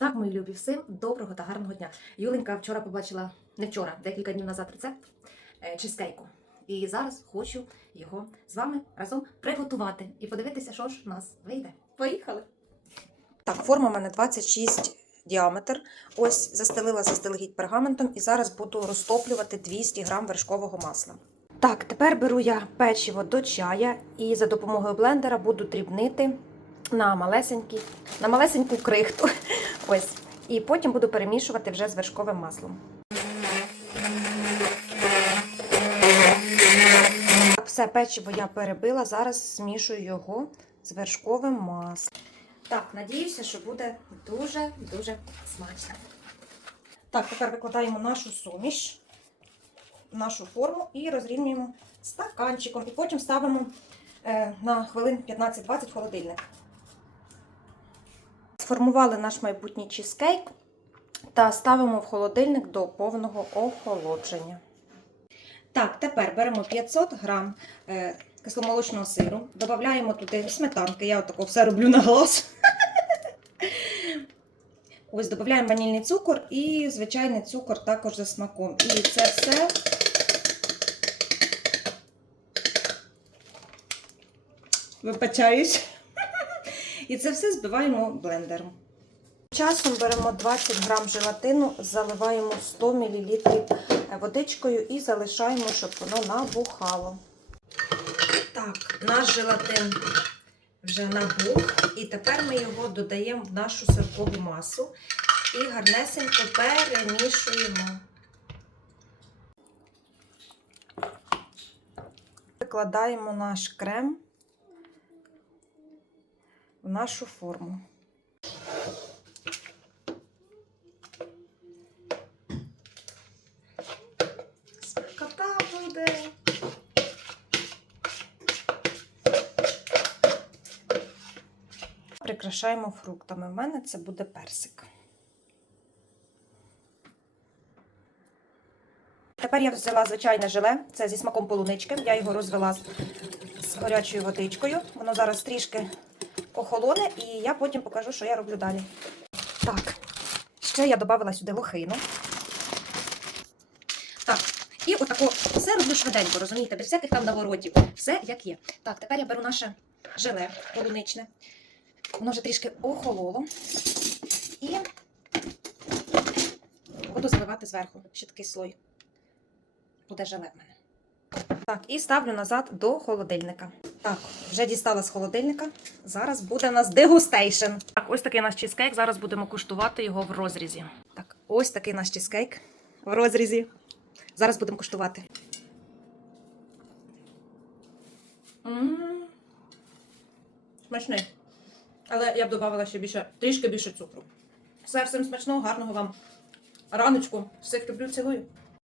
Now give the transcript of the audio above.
Так, мої любі, всім доброго та гарного дня. Юленька вчора побачила, не вчора, декілька днів назад рецепт е, чизкейку. І зараз хочу його з вами разом приготувати і подивитися, що ж у нас вийде. Поїхали! Так, форма в мене 26 діаметр. Ось застелила заздалегідь пергаментом і зараз буду розтоплювати 200 грам вершкового масла. Так, тепер беру я печиво до чая і за допомогою блендера буду дрібнити на малесенький, на малесеньку крихту. Ось. І потім буду перемішувати вже з вершковим маслом. Все печиво я перебила, зараз змішую його з вершковим маслом. Так, надіюся, що буде дуже-дуже смачно. Так, тепер викладаємо нашу суміш, нашу форму і розрівнюємо стаканчиком. І потім ставимо е, на хвилин 15-20 в холодильник. Сформували наш майбутній чизкейк та ставимо в холодильник до повного охолодження. Так, тепер беремо 500 грам е, кисломолочного сиру, додаємо туди сметанки, я отако все роблю на глаз. Ось додаємо ванільний цукор і звичайний цукор також за смаком. І це все вибачаюсь. І це все збиваємо блендером. Часом беремо 20 грам желатину, заливаємо 100 мл водичкою і залишаємо, щоб воно набухало. Так, наш желатин вже набух, і тепер ми його додаємо в нашу сиркову масу і гарнесенько перемішуємо. Викладаємо наш крем нашу форму. Смакота буде. Прикрашаємо фруктами. У мене це буде персик. Тепер я взяла звичайне желе, це зі смаком полунички. Я його розвела з- гарячою водичкою. Воно зараз трішки охолоне, і я потім покажу, що я роблю далі. Так, ще я додала сюди лохину. Так, і отако все роблю швиденько, розумієте, без всяких там наворотів. Все як є. Так, тепер я беру наше желе полуничне. Воно вже трішки охололо. І буду заливати зверху ще такий слой. Буде желе в мене. Так, і ставлю назад до холодильника. Так, вже дістала з холодильника. Зараз буде у нас дегустейшн. Так, ось такий наш чизкейк. Зараз будемо куштувати його в розрізі. Так, ось такий наш чизкейк в розрізі. Зараз будемо куштувати. М. Смачний. Але я б додавала ще більше, трішки більше цукру. Все, всім смачного, гарного вам раночку. Всіх люблю, цілую.